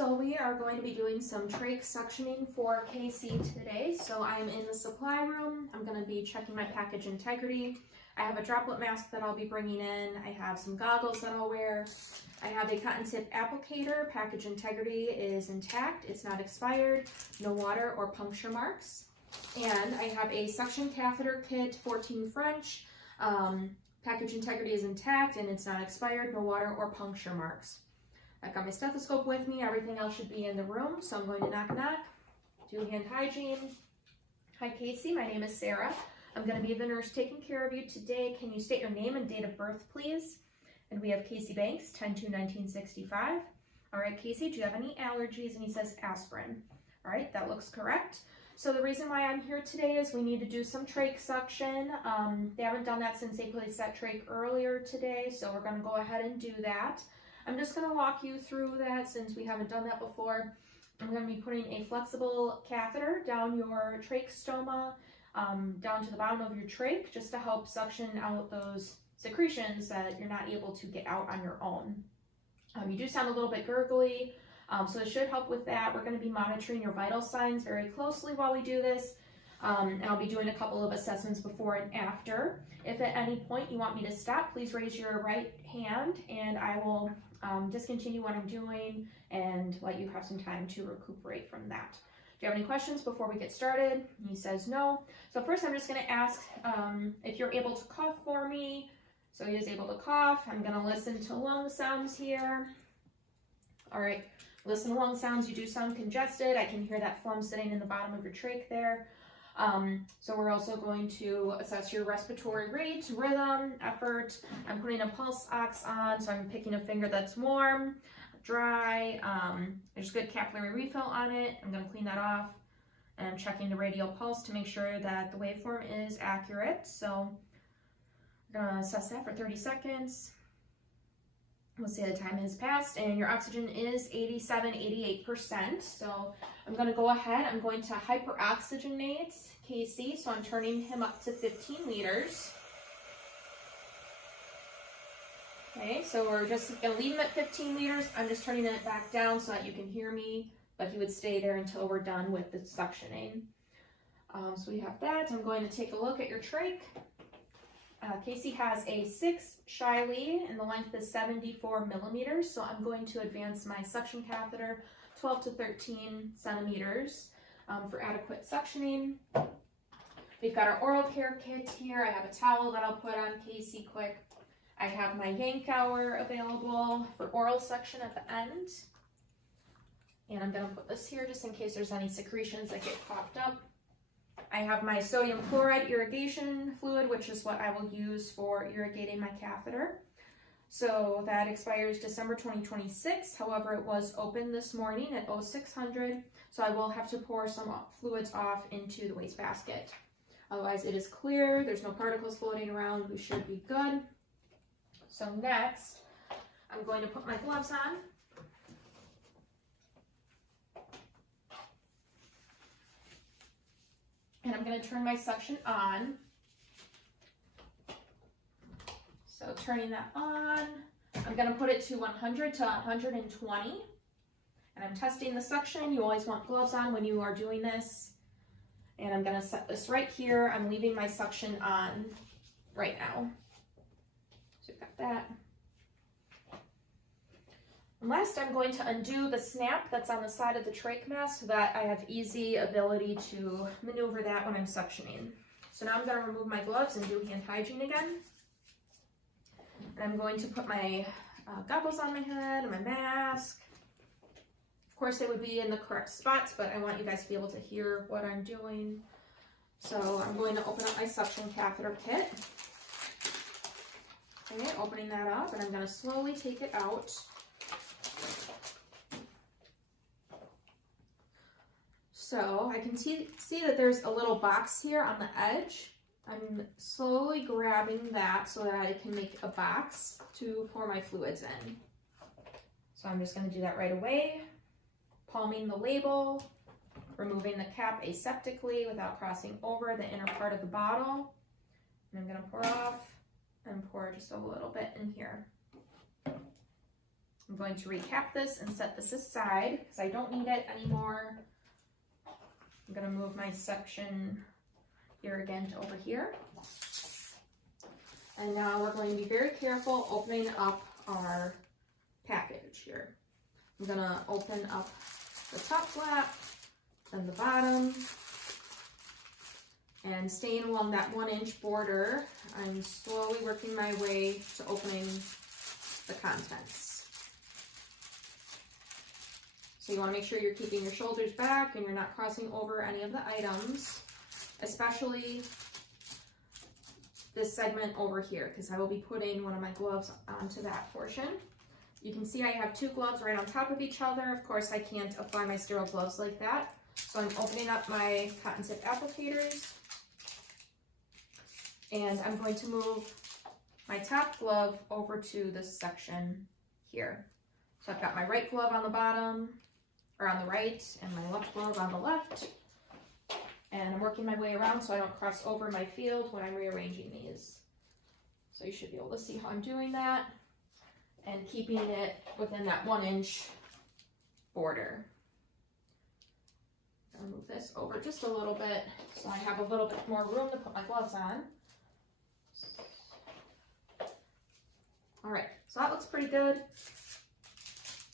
So we are going to be doing some trach suctioning for Casey today. So I'm in the supply room. I'm going to be checking my package integrity. I have a droplet mask that I'll be bringing in. I have some goggles that I'll wear. I have a cotton tip applicator. Package integrity is intact. It's not expired. No water or puncture marks. And I have a suction catheter kit, 14 French. Package integrity is intact and it's not expired. No water or puncture marks. I've got my stethoscope with me. Everything else should be in the room. So I'm going to knock, do hand hygiene. Hi, Casey. My name is Sarah. I'm going to be the nurse taking care of you today. Can you state your name and date of birth, please? And we have Casey Banks, 10/2/1965. All right, Casey, do you have any allergies? And he says aspirin. All right, that looks correct. So the reason why I'm here today is we need to do some trach suction. They haven't done that since they placed that trach earlier today, so we're going to go ahead and do that. I'm just going to walk you through that since we haven't done that before. I'm going to be putting a flexible catheter down your trach stoma, down to the bottom of your trach, just to help suction out those secretions that you're not able to get out on your own. You do sound a little bit gurgly, so it should help with that. We're going to be monitoring your vital signs very closely while we do this. And I'll be doing a couple of assessments before and after. If at any point you want me to stop, please raise your right hand and I will discontinue what I'm doing and let you have some time to recuperate from that. Do you have any questions before we get started? He says no. So first I'm just going to ask if you're able to cough for me. So he is able to cough. I'm going to listen to lung sounds here. All right, listen to lung sounds. You do sound congested. I can hear that phlegm sitting in the bottom of your trach there. So we're also going to assess your respiratory rate, rhythm, effort. I'm putting a pulse ox on, so I'm picking a finger that's warm, dry. There's good capillary refill on it. I'm going to clean that off. And I'm checking the radial pulse to make sure that the waveform is accurate. So we're going to assess that for 30 seconds. We'll see the time has passed and your oxygen is 88%. So I'm going to go ahead. I'm going to hyperoxygenate Casey. So I'm turning him up to 15 liters. Okay, so we're just going to leave him at 15 liters. I'm just turning it back down so that you can hear me, but he would stay there until we're done with the suctioning. So we have that. I'm going to take a look at your trach. Casey has a 6 Shiley and the length is 74 millimeters. So I'm going to advance my suction catheter 12 to 13 centimeters for adequate suctioning. We've got our oral care kit here. I have a towel that I'll put on Casey quick. I have my yank hour available for oral suction at the end. And I'm going to put this here just in case there's any secretions that get coughed up. I have my sodium chloride irrigation fluid, which is what I will use for irrigating my catheter. So that expires December 2026. However, it was open this morning at 0600. So I will have to pour some fluids off into the wastebasket. Otherwise, it is clear. There's no particles floating around. We should be good. So next, I'm going to put my gloves on. And I'm going to turn my suction on. So turning that on, I'm going to put it to 100 to 120. And I'm testing the suction. You always want gloves on when you are doing this. And I'm going to set this right here. I'm leaving my suction on right now. So we've got that. And last, I'm going to undo the snap that's on the side of the trach mask so that I have easy ability to maneuver that when I'm suctioning. So now I'm going to remove my gloves and do hand hygiene again. And I'm going to put my goggles on my head and my mask. Of course, they would be in the correct spots, but I want you guys to be able to hear what I'm doing. So I'm going to open up my suction catheter kit. Okay, opening that up, and I'm going to slowly take it out. So I can see that there's a little box here on the edge. I'm slowly grabbing that so that I can make a box to pour my fluids in. So I'm just going to do that right away. Palming the label, removing the cap aseptically without crossing over the inner part of the bottle. And I'm going to pour off and pour just a little bit in here. I'm going to recap this and set this aside because I don't need it anymore. I'm going to move my section here again to over here. And now we're going to be very careful opening up our package here. I'm going to open up the top flap, then the bottom, and staying along that 1-inch border, I'm slowly working my way to opening the contents. So you want to make sure you're keeping your shoulders back and you're not crossing over any of the items, especially this segment over here, because I will be putting one of my gloves onto that portion. You can see I have 2 gloves right on top of each other. Of course, I can't apply my sterile gloves like that. So I'm opening up my cotton tip applicators, and I'm going to move my top glove over to this section here. So I've got my right glove on the bottom, or on the right, and my left glove on the left. And I'm working my way around so I don't cross over my field when I'm rearranging these. So you should be able to see how I'm doing that and keeping it within that 1-inch border. I'll move this over just a little bit so I have a little bit more room to put my gloves on. All right, so that looks pretty good.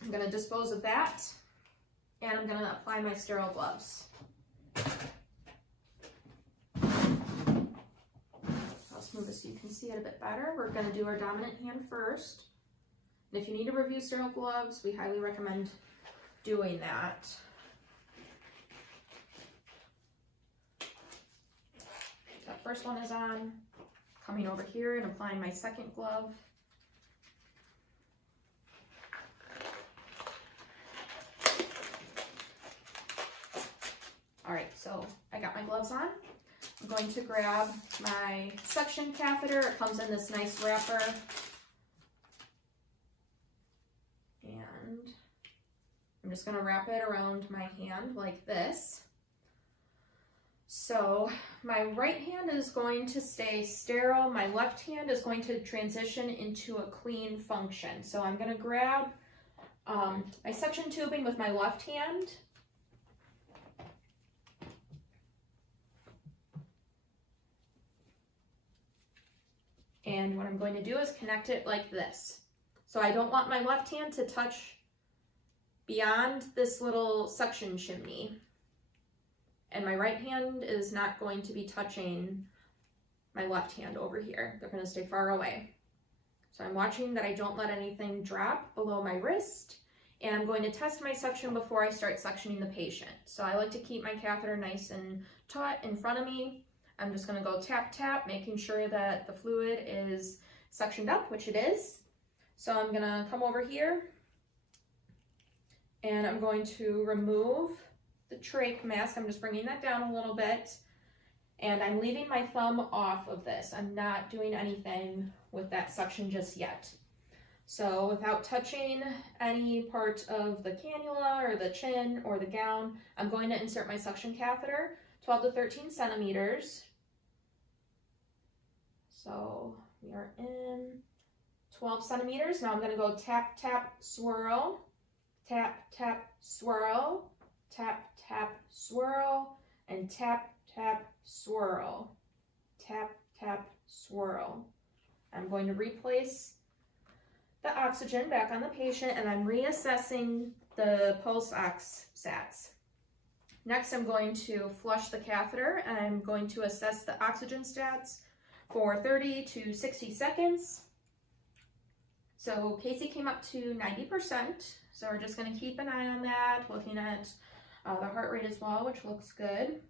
I'm going to dispose of that, and I'm going to apply my sterile gloves. I'll smooth this so you can see it a bit better. We're going to do our dominant hand first. And if you need to review sterile gloves, we highly recommend doing that. That first one is on. Coming over here and applying my second glove. All right, so I got my gloves on. I'm going to grab my suction catheter. It comes in this nice wrapper. And I'm just going to wrap it around my hand like this. So my right hand is going to stay sterile. My left hand is going to transition into a clean function. So I'm going to grab my suction tubing with my left hand. And what I'm going to do is connect it like this. So I don't want my left hand to touch beyond this little suction chimney. And my right hand is not going to be touching my left hand over here. They're going to stay far away. So I'm watching that I don't let anything drop below my wrist. And I'm going to test my suction before I start suctioning the patient. So I like to keep my catheter nice and taut in front of me. I'm just going to go tap, tap, making sure that the fluid is suctioned up, which it is. So I'm going to come over here and I'm going to remove the trach mask. I'm just bringing that down a little bit, and I'm leaving my thumb off of this. I'm not doing anything with that suction just yet. So without touching any part of the cannula or the chin or the gown, I'm going to insert my suction catheter, 12 to 13 centimeters. So we are in 12 centimeters. Now I'm going to go tap, tap, swirl, tap, tap, swirl, tap, tap, swirl, and tap, tap, swirl, tap, tap, swirl. I'm going to replace the oxygen back on the patient, and I'm reassessing the pulse ox sats. Next, I'm going to flush the catheter, and I'm going to assess the oxygen stats for 30 to 60 seconds. So Casey came up to 90%, so we're just going to keep an eye on that, looking at the heart rate as well, which looks good.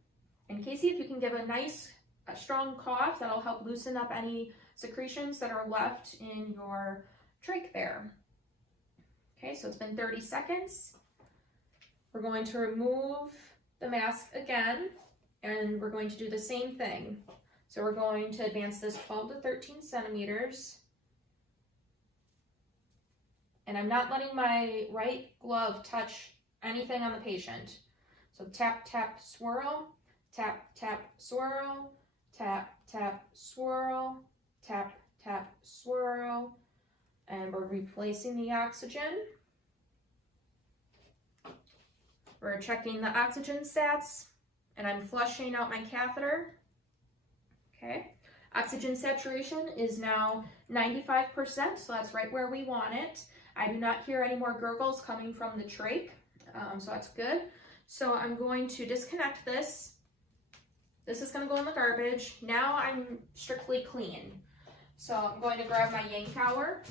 And Casey, if you can give a nice, strong cough, that'll help loosen up any secretions that are left in your trach there. Okay, so it's been 30 seconds. We're going to remove the mask again, and we're going to do the same thing. So we're going to advance this 12 to 13 centimeters. And I'm not letting my right glove touch anything on the patient. So tap, tap, swirl, tap, tap, swirl, tap, tap, swirl, tap, tap, swirl. And we're we're replacing the oxygen. We're checking the oxygen stats, and I'm flushing out my catheter. Okay, oxygen saturation is now 95%, so that's right where we want it. I do not hear any more gurgles coming from the trach, so that's good. So I'm going to disconnect this. This is going to go in the garbage. Now I'm strictly clean. So I'm going to grab my yank hour.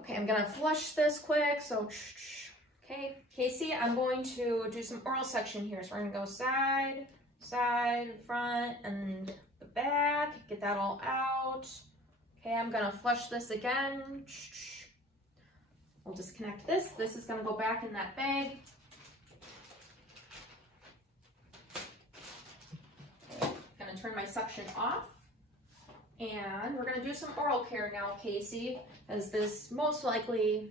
Okay, I'm gonna flush this quick, so, okay. Casey, I'm going to do some oral suction here. So we're gonna go side, side, front, and the back, get that all out. Okay, I'm gonna flush this again. We'll disconnect this. This is gonna go back in that bag. Okay, gonna turn my suction off. And we're gonna do some oral care now, Casey, as this most likely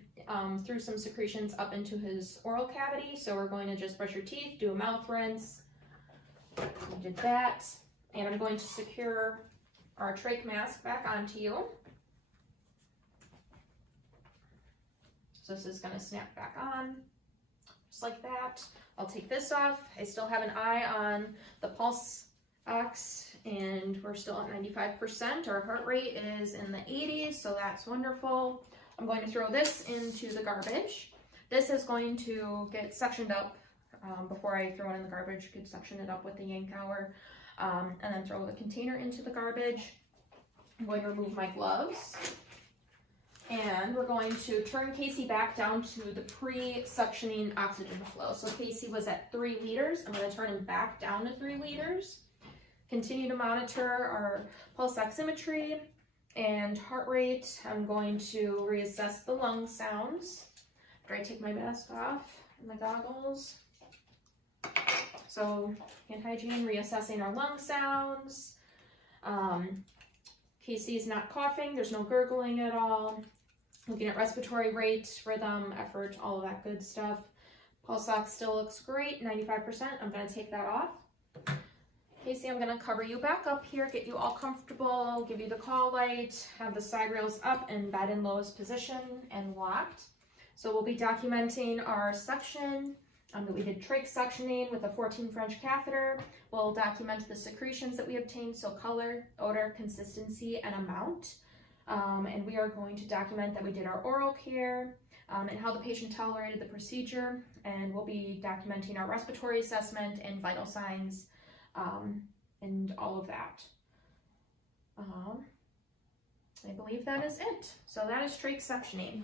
threw some secretions up into his oral cavity. So we're going to just brush your teeth, do a mouth rinse. We did that. And I'm going to secure our trach mask back onto you. So this is gonna snap back on, just like that. I'll take this off. I still have an eye on the pulse ox, and we're still at 95%. Our heart rate is in the 80s, so that's wonderful. I'm going to throw this into the garbage. This is going to get suctioned up before I throw it in the garbage. You could suction it up with the yank hour, and then throw the container into the garbage. I'm going to remove my gloves, and we're going to turn Casey back down to the pre-suctioning oxygen flow. So Casey was at 3 liters. I'm going to turn him back down to 3 liters. Continue to monitor our pulse oximetry and heart rate. I'm going to reassess the lung sounds after I take my mask off and my goggles. So hand hygiene, reassessing our lung sounds. Casey's not coughing, there's no gurgling at all. Looking at respiratory rate, rhythm, effort, all of that good stuff. Pulse ox still looks great, 95%. I'm going to take that off. Casey, I'm going to cover you back up here, get you all comfortable, give you the call light, have the side rails up and bed in lowest position and locked. So we'll be documenting our suction. We did trach suctioning with a 14 French catheter. We'll document the secretions that we obtained, so color, odor, consistency, and amount. And we are going to document that we did our oral care and how the patient tolerated the procedure. And we'll be documenting our respiratory assessment and vital signs and all of that. I believe that is it. So that is trach suctioning.